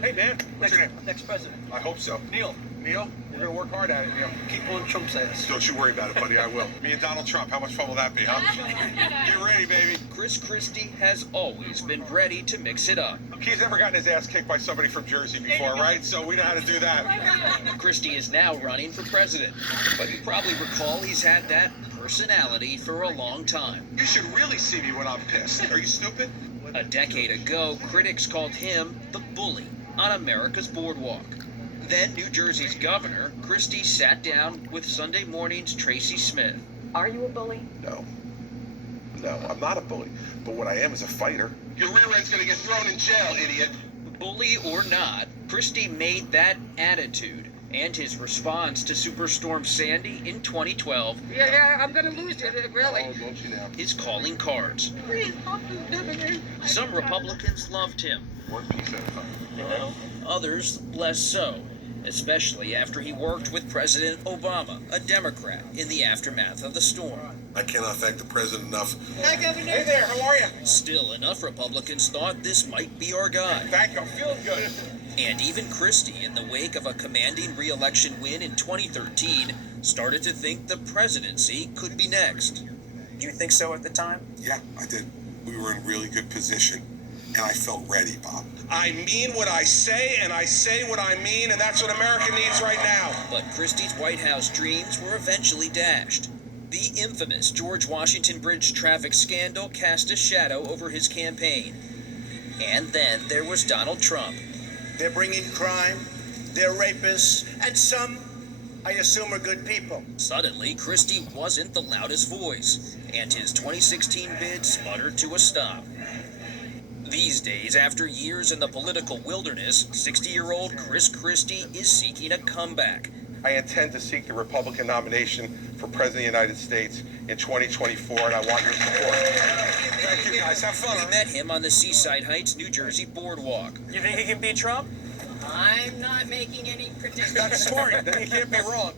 Hey, man. What's your name? Next president. I hope so. Neil. Neil, we're going to work hard at it, Neil. Keep on Trump's ass. Don't you worry about it, buddy. I will. Me and Donald Trump, how much fun will that be, huh? Get ready, baby. Chris Christie has always been ready to mix it up. He's never gotten his ass kicked by somebody from Jersey before, right? So we know how to do that. Christie is now running for president, but you probably recall he's had that personality for a long time. You should really see me when I'm pissed. Are you stupid? A decade ago, critics called him the bully on America's boardwalk. Then New Jersey's governor, Christie, sat down with Sunday Morning's Tracy Smith. Are you a bully? No. No, I'm not a bully. But what I am is a fighter. Your rear end's gonna get thrown in jail, idiot. Bully or not, Christie made that attitude and his response to Superstorm Sandy in 2012 Yeah, I'm gonna lose it, really. Oh, don't you now? his calling cards. Please, help me. Some Republicans loved him, One piece at a time. others less so, especially after he worked with President Obama, a Democrat, in the aftermath of the storm. I cannot thank the president enough. Hi, Governor. Hey there, how are you? Still, enough Republicans thought this might be our guy. Thank you, I'm feeling good. And even Christie, in the wake of a commanding re-election win in 2013, started to think the presidency could be next. Do you think so at the time? Yeah, I did. We were in really good position, and I felt ready, Bob. I mean what I say, and I say what I mean, and that's what America needs right now. But Christie's White House dreams were eventually dashed. The infamous George Washington Bridge traffic scandal cast a shadow over his campaign. And then there was Donald Trump. They're bringing crime, they're rapists, and some, I assume, are good people. Suddenly, Christie wasn't the loudest voice, and his 2016 bid sputtered to a stop. These days, after years in the political wilderness, 60-year-old Chris Christie is seeking a comeback. I intend to seek the Republican nomination for President of the United States in 2024, and I want your support. Thank you, guys. Have fun. We met him on the Seaside Heights, New Jersey boardwalk. You think he can beat Trump? I'm not making any predictions. That's smart. Then you can't be wrong.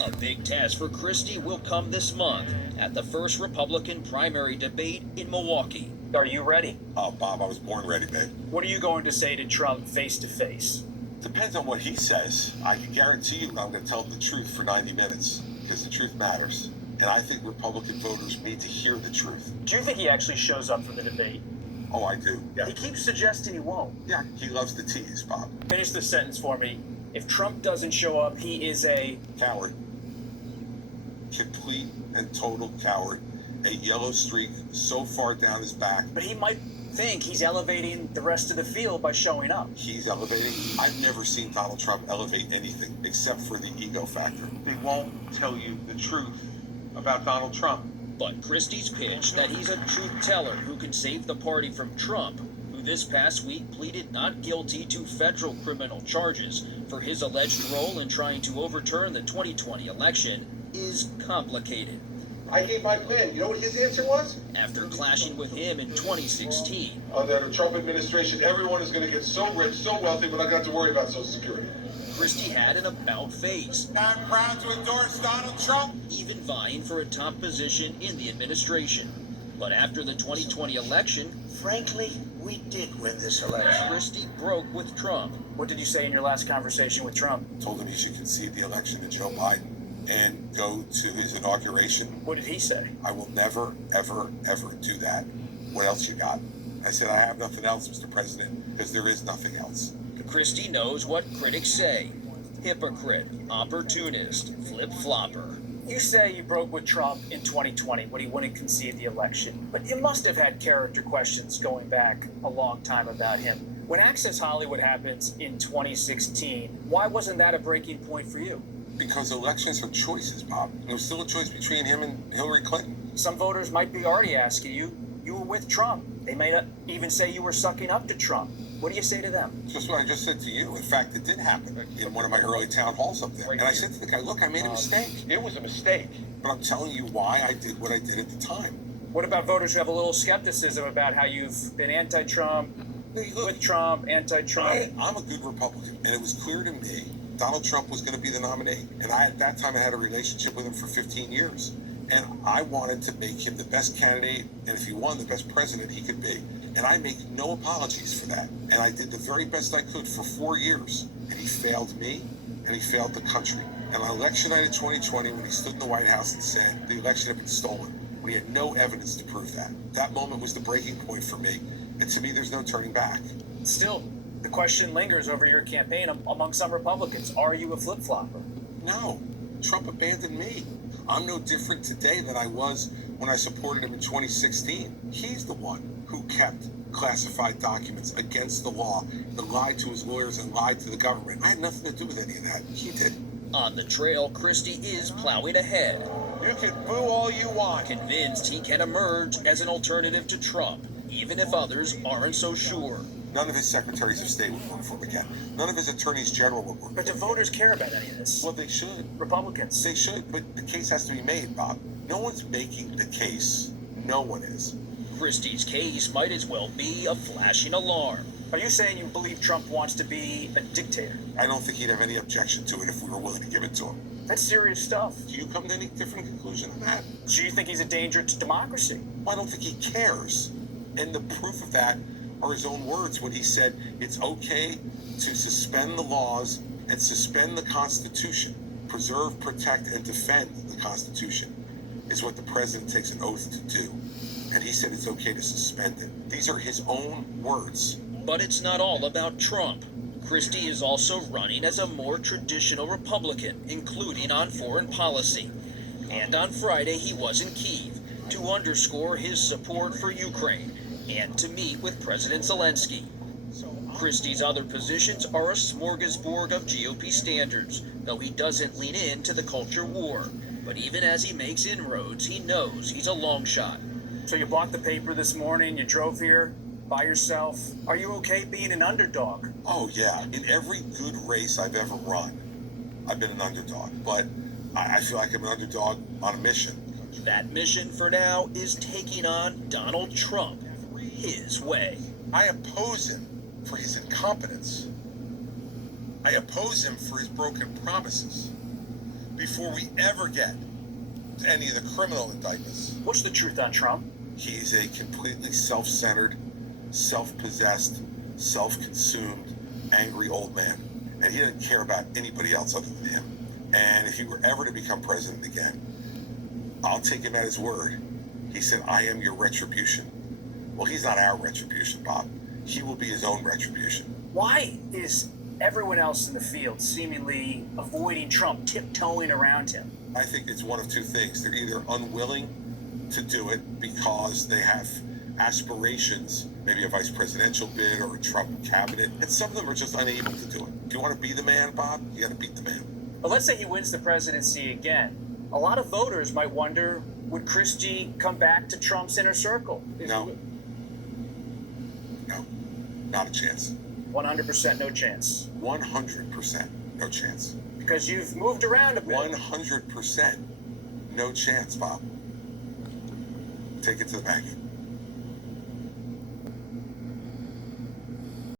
A big test for Christie will come this month at the first Republican primary debate in Milwaukee. Are you ready? Oh, Bob, I was born ready, babe. What are you going to say to Trump face to face? Depends on what he says. I can guarantee you I'm going to tell him the truth for 90 minutes, because the truth matters. And I think Republican voters need to hear the truth. Do you think he actually shows up for the debate? Oh, I do. Yeah, He keeps suggesting he won't. yeah, he loves to tease, Bob. Finish the sentence for me. If Trump doesn't show up, he is a... Coward. Complete and total coward. A yellow streak so far down his back. But he might think he's elevating the rest of the field by showing up. He's elevating. I've never seen Donald Trump elevate anything except for the ego factor. They won't tell you the truth about Donald Trump. But Christie's pitch that he's a truth teller who can save the party from Trump, who this past week pleaded not guilty to federal criminal charges for his alleged role in trying to overturn the 2020 election, is complicated. I gave my plan. You know what his answer was? After clashing with him in 2016, Under the Trump administration, everyone is going to get so rich, so wealthy, we're not going to have to worry about Social Security. Christie had an about face, I'm proud to endorse Donald Trump. even vying for a top position in the administration. But after the 2020 election, Frankly, we did win this election. Christie broke with Trump. What did you say in your last conversation with Trump? Told him he should concede the election to Joe Biden and go to his inauguration. What did he say? I will never, ever, ever do that. What else you got? I said, I have nothing else, Mr. President, because there is nothing else. Christie knows what critics say. Hypocrite, opportunist, flip-flopper. You say you broke with Trump in 2020 when he wouldn't concede the election, but you must have had character questions going back a long time about him. When Access Hollywood happens in 2016, why wasn't that a breaking point for you? Because elections are choices, Bob. There was still a choice between him and Hillary Clinton. Some voters might be already asking you, you were with Trump. They may not even say you were sucking up to Trump. What do you say to them? Just what I just said to you. In fact, it did happen in one of my early town halls up there. And I said to the guy, look, I made a mistake. It was a mistake. But I'm telling you why I did what I did at the time. What about voters who have a little skepticism about how you've been anti-Trump, with Trump, anti-Trump? I'm a good Republican, and it was clear to me Donald Trump was going to be the nominee. And I, at that time, I had a relationship with him for 15 years. And I wanted to make him the best candidate, and if he won, the best president he could be. And I make no apologies for that. And I did the very best I could for 4 years. And he failed me, and he failed the country. And on election night of 2020, when he stood in the White House and said the election had been stolen, we had no evidence to prove that. That moment was the breaking point for me. And to me, there's no turning back. Still, the question lingers over your campaign among some Republicans. Are you a flip-flopper? No, Trump abandoned me. I'm no different today than I was when I supported him in 2016. He's the one who kept classified documents against the law, that lied to his lawyers and lied to the government. I had nothing to do with any of that. He did. On the trail, Christie is plowing ahead, You can boo all you want. convinced he can emerge as an alternative to Trump, even if others aren't so sure. None of his secretaries of state would work for him again. None of his attorneys general would work. But do voters care about any of this? Well, they should. Republicans. They should, but the case has to be made, Bob. No one's making the case. No one is. Christie's case might as well be a flashing alarm. Are you saying you believe Trump wants to be a dictator? I don't think he'd have any objection to it if we were willing to give it to him. That's serious stuff. Do you come to any different conclusion than that? Do you think he's a danger to democracy? Well, I don't think he cares. And the proof of that are his own words when he said it's okay to suspend the laws and suspend the Constitution. Preserve, protect, and defend the Constitution is what the president takes an oath to do. And he said it's okay to suspend it. These are his own words. But it's not all about Trump. Christie is also running as a more traditional Republican, including on foreign policy. And on Friday, he was in Kyiv to underscore his support for Ukraine and to meet with President Zelensky. Christie's other positions are a smorgasbord of GOP standards, though he doesn't lean into the culture war. But even as he makes inroads, he knows he's a long shot. So you bought the paper this morning, you drove here by yourself. Are you okay being an underdog? Oh, yeah. In every good race I've ever run, I've been an underdog. But I feel like I'm an underdog on a mission. That mission for now is taking on Donald Trump his way. I oppose him for his incompetence. I oppose him for his broken promises. Before we ever get to any of the criminal indictments, What's the truth on Trump? He's a completely self-centered, self-possessed, self-consumed, angry old man. And he doesn't care about anybody else other than him. And if he were ever to become president again, I'll take him at his word. He said, I am your retribution. Well, he's not our retribution, Bob. He will be his own retribution. Why is everyone else in the field seemingly avoiding Trump, tiptoeing around him? I think it's one of two things. They're either unwilling to do it because they have aspirations, maybe a vice presidential bid or a Trump cabinet, and some of them are just unable to do it. If you want to be the man, Bob, you got to beat the man. But let's say he wins the presidency again. A lot of voters might wonder, would Christie come back to Trump's inner circle? No. No. Not a chance. 100% no chance. 100% no chance. Because you've moved around a bit. 100% no chance, Bob. Take it to the bank.